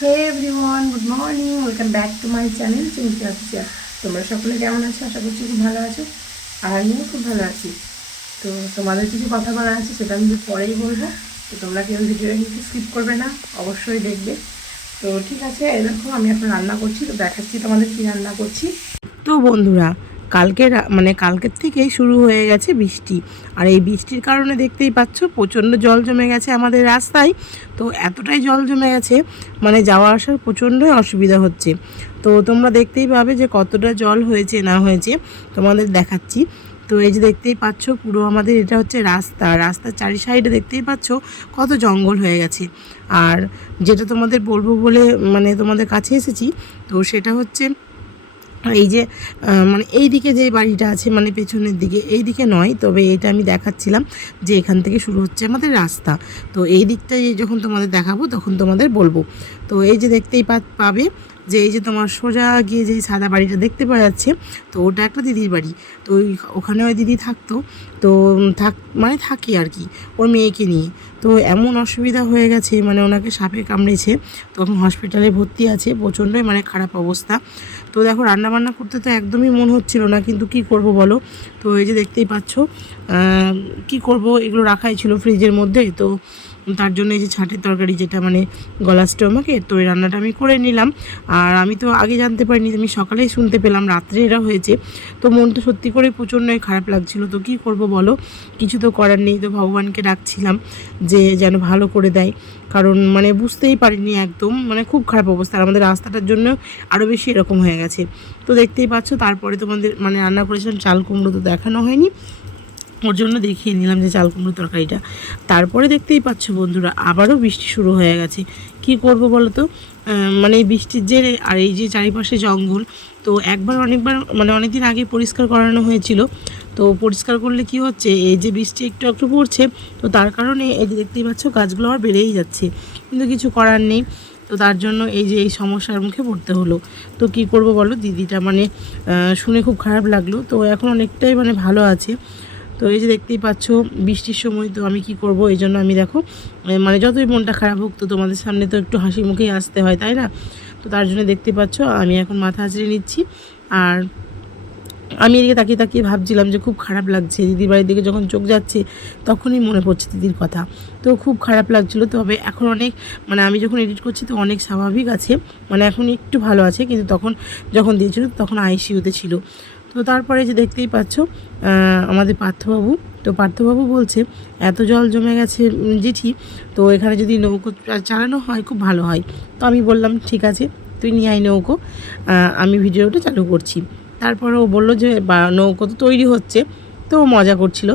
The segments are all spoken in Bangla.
Hey everyone, good morning, welcome back to my channel Chinti official. তোমরা সকলে কেমন আছো? আশা করছি খুব ভালো আছো, আর আমিও খুব ভালো আছি। তো তোমাদের কিছু কথা বলার আছে, সেটা আমি পরেই বলবো। তো তোমরা কেউ ভিডিওটা কিন্তু স্কিপ করবে না, অবশ্যই দেখবে। তো ঠিক আছে, এই দেখো আমি এখন রান্না করছি, তো দেখাচ্ছি তোমাদের কী রান্না করছি। তো বন্ধুরা, কালকের থেকেই শুরু হয়ে গেছে বৃষ্টি। আর এই বৃষ্টির কারণে দেখতেই পাচ্ছ প্রচণ্ড জল জমে গেছে আমাদের রাস্তায়। তো এতটাই জল জমে গেছে, যাওয়া আসার প্রচণ্ডই অসুবিধা হচ্ছে। তো তোমরা দেখতেই পাবে যে কতটা জল হয়েছে না হয়েছে, তোমাদের দেখাচ্ছি। তো এই যে দেখতেই পাচ্ছ, পুরো আমাদের এটা হচ্ছে রাস্তার চারি সাইডে দেখতেই পাচ্ছ কত জঙ্গল হয়ে গেছে। আর যেটা তোমাদের বলবো বলে তোমাদের কাছে এসেছি, তো সেটা হচ্ছে এই যে এই দিকে যে বাড়িটা আছে, পেছনের দিকে, এই দিকে নয়, তবে এটা আমি দেখাচ্ছিলাম যে এখান থেকে শুরু হচ্ছে আমাদের রাস্তা। তো এই দিকটাই যখন তোমাদের দেখাবো তখন তোমাদের বলবো। তো এই যে দেখতেই পাবে যে এই যে তোমার সোজা গিয়ে যেই সাদা বাড়িটা দেখতে পাওয়া যাচ্ছে, তো ওটা একটা দিদির বাড়ি। তো ওখানে ওই দিদি থাকতো। তো থাকি আর কি, ওর মেয়েকে নিয়ে। তো এমন অসুবিধা হয়ে গেছে, ওনাকে সাপে কামড়েছে, তো এখন হসপিটালে ভর্তি আছে, প্রচণ্ডই খারাপ অবস্থা। তো দেখো, রান্নাবান্না করতে তো একদমই মন হচ্ছিল না, কিন্তু কি করব বলো। তো এই যে দেখতেই পাচ্ছ, কি করব, এগুলো রাখাই ছিল ফ্রিজের মধ্যে। তো তার জন্য এই যে ছাটের তরকারি, যেটা গলা স্টোমাকে, তো এই রান্নাটা আমি করে নিলাম। আর আমি তো আগে জানতে পারিনি, আমি সকালেই শুনতে পেলাম রাত্রে এরা হয়েছে। তো মন তো সত্যি করে প্রচণ্ডই খারাপ লাগছিল। তো কি করব বলো, কিছু তো করার নেই। তো ভগবানকে ডাকছিলাম যে যেন ভালো করে দেয়, কারণ বুঝতেই পারিনি একদম, খুব খারাপ অবস্থা। আর আমাদের রাস্তাটার জন্য আরও বেশি এরকম হয়ে গেছে। তো দেখতেই পাচ্ছ, তারপরে তোমাদের রান্না করেছিলাম চাল কুমড়ো, তো দেখানো হয়নি, ওর জন্য দেখিয়ে নিলাম যে চাল কুমড়ো তরকারিটা। তারপরে দেখতেই পাচ্ছ বন্ধুরা, আবারও বৃষ্টি শুরু হয়ে গেছে। কি করব বলো তো, এই বৃষ্টির জেরে, আর এই যে চারিপাশে জঙ্গল, তো অনেকবার অনেক দিন আগে পরিষ্কার করানো হয়েছিল। তো পরিষ্কার করলে কি হচ্ছে, এই যে বৃষ্টি একটু একটু পড়ছে, তো তার কারণে এই যে দেখতেই পাচ্ছ গাছগুলো আবার বেড়েই যাচ্ছে, কিন্তু কিছু করার নেই। তো তার জন্য এই যে এই সমস্যার মুখে পড়তে হলো। তো কি করব বলো, দিদিটা শুনে খুব খারাপ লাগলো। তো এখন অনেকটাই ভালো আছে। তো এই যে দেখতেই পাচ্ছ বৃষ্টির সময়, তো আমি কি করব, এই জন্য আমি দেখো যতই মনটা খারাপ হোক, তো তোমাদের সামনে তো একটু হাসি মুখেই আসতে হয়, তাই না? তো তার জন্য দেখতেই পাচ্ছ আমি এখন মাথা আঁচড়ে নিচ্ছি। আর আমি এদিকে তাকিয়ে তাকিয়ে ভাবছিলাম যে খুব খারাপ লাগছে, দিদির বাড়ির দিকে যখন চোখ যাচ্ছে তখনই মনে পড়ছে দিদির কথা। তো খুব খারাপ লাগছিলো। তবে এখন অনেক আমি যখন এডিট করছি তো অনেক স্বাভাবিক আছে, এখন একটু ভালো আছে, কিন্তু তখন যখন দিয়েছিল তখন আইসিইউতে ছিল। তো তারপরে যে দেখতেই পাচ্ছ আমাদের পার্থবাবু, তো পার্থবাবু বলছে এত জল জমে গেছে জেঠি, তো এখানে যদি নৌকো চালানো হয় খুব ভালো হয়। তো আমি বললাম ঠিক আছে, তুই নিয়ে আয় নৌকো, আমি ভিডিওটা চালু করছি। তারপরে ও বললো যে নৌকো তো তৈরি হচ্ছে। তো ও মজা করছিল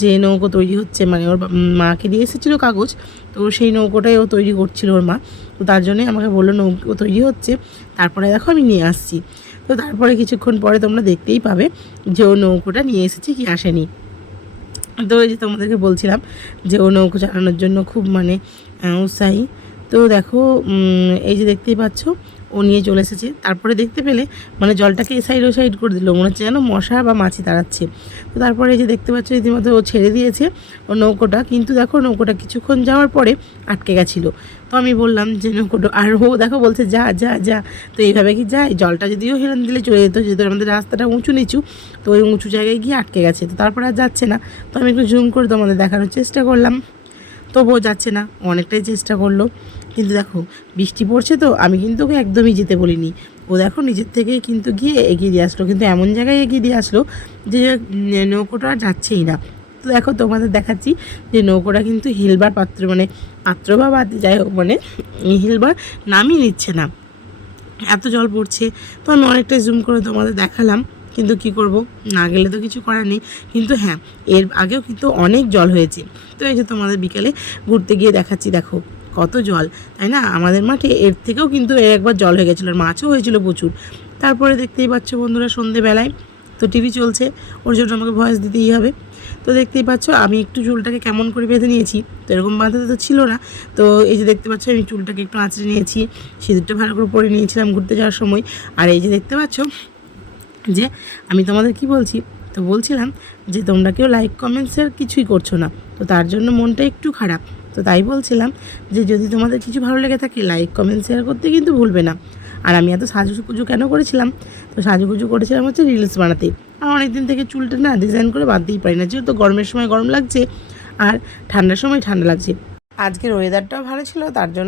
যে নৌকো তৈরি হচ্ছে, ওর মাকে দিয়ে এসেছিলো কাগজ, তো সেই নৌকোটাই ও তৈরি করছিল ওর মা। তো তার জন্যই আমাকে বললো নৌকো তৈরি হচ্ছে, তারপরে দেখো আমি নিয়ে আসছি। তো তারপরে কিছুক্ষণ পরে তোমরা দেখতেই পাবে যে ও নৌকোটা নিয়ে এসেছে কি আসেনি। তো এই যে তোমাদেরকে বলছিলাম যে ও নৌকো চালানোর জন্য খুব উৎসাহী। তো দেখো, এই যে দেখতেই পাচ্ছ ও নিয়ে চলে এসেছে। তারপরে দেখতে পেলে জলটাকে এ সাইড ও সাইড করে দিল, মনে হচ্ছে যেন মশা বা মাছি তাড়াচ্ছে। তো তারপরে এই যে দেখতে পাচ্ছ রীতিমতো ও ছেড়ে দিয়েছে ও নৌকোটা, কিন্তু দেখো নৌকোটা কিছুক্ষণ যাওয়ার পরে আটকে গেছিলো। তো আমি বললাম যে নৌকোটা, আর ও দেখো বলছে যা যা যা। তো এইভাবে কি যায়, জলটা যদিও হেলান দিলে চলে যেত, যেহেতু আমাদের রাস্তাটা উঁচু নিচু, তো ওই উঁচু জায়গায় গিয়ে আটকে গেছে। তো তারপরে আর যাচ্ছে না। তো আমি একটু জুম করে তোমাদের দেখানোর চেষ্টা করলাম, তবুও যাচ্ছে না। অনেকটাই চেষ্টা করলো, কিন্তু দেখো বৃষ্টি পড়ছে, তো আমি কিন্তু ওকে একদমই যেতে বলিনি। ও দেখো নিজের থেকেই কিন্তু গিয়ে এগিয়ে দিয়ে আসলো, কিন্তু এমন জায়গায় এগিয়ে দিয়ে আসলো যে নৌকোটা আর যাচ্ছেই না। তো দেখো তোমাদের দেখাচ্ছি যে নৌকোটা কিন্তু হিলবার পাত্র বা বাদ যাই হোক হিলবার নামই নিচ্ছে না, এত জল পড়ছে। তো আমি অনেকটাই জুম করে তোমাদের দেখালাম, কিন্তু কি করব, না গেলে তো কিছু করার নেই। কিন্তু হ্যাঁ, এর আগেও কিন্তু অনেক জল হয়েছে। তো এই যে তোমাদের বিকেলে ঘুরতে গিয়ে দেখাচ্ছি, দেখো কত জল, তাই না? আমাদের মাঠে এর থেকেও কিন্তু এর একবার জল হয়ে গেছিলো, আর মাছও হয়েছিল প্রচুর। তারপরে দেখতেই পাচ্ছ বন্ধুরা, সন্ধেবেলায় তো টিভি চলছে, ওর জন্য আমাকে ভয়েস দিতেই হবে। তো দেখতেই পাচ্ছ আমি একটু চুলটাকে কেমন করে বেঁধে নিয়েছি, তো এরকম বাঁধাতে তো ছিল না। তো এই যে দেখতে পাচ্ছ আমি চুলটাকে একটু আঁচড়ে নিয়েছি, সিঁদুরটা ভালো করে পরে নিয়েছিলাম ঘুরতে যাওয়ার সময়। আর এই যে দেখতে পাচ্ছ যে আমি তোমাদের কি বলছি, তো বলছিলাম যে তোমরা কেউ লাইক কমেন্টসের কিছুই করছো না, তো তার জন্য মনটা একটু খারাপ। তো তাই বলছিলাম যে যদি তোমাদের কিছু ভালো লেগে থাকে লাইক কমেন্ট শেয়ার করতে কিন্তু ভুলবে না। আর আমি এত সাজুগুজু কেন করেছিলাম, তো সাজুগুজু করেছিলাম হচ্ছে রিলস বানাতে। আর অনেক দিন থেকে চুলটা না ডিজাইন করে বাঁধতেই পারি না, যেহেতু গরমের সময় গরম লাগছে আর ঠান্ডার সময় ঠান্ডা লাগছে। আজকের ওয়েদারটাও ভালো ছিল, তার জন্য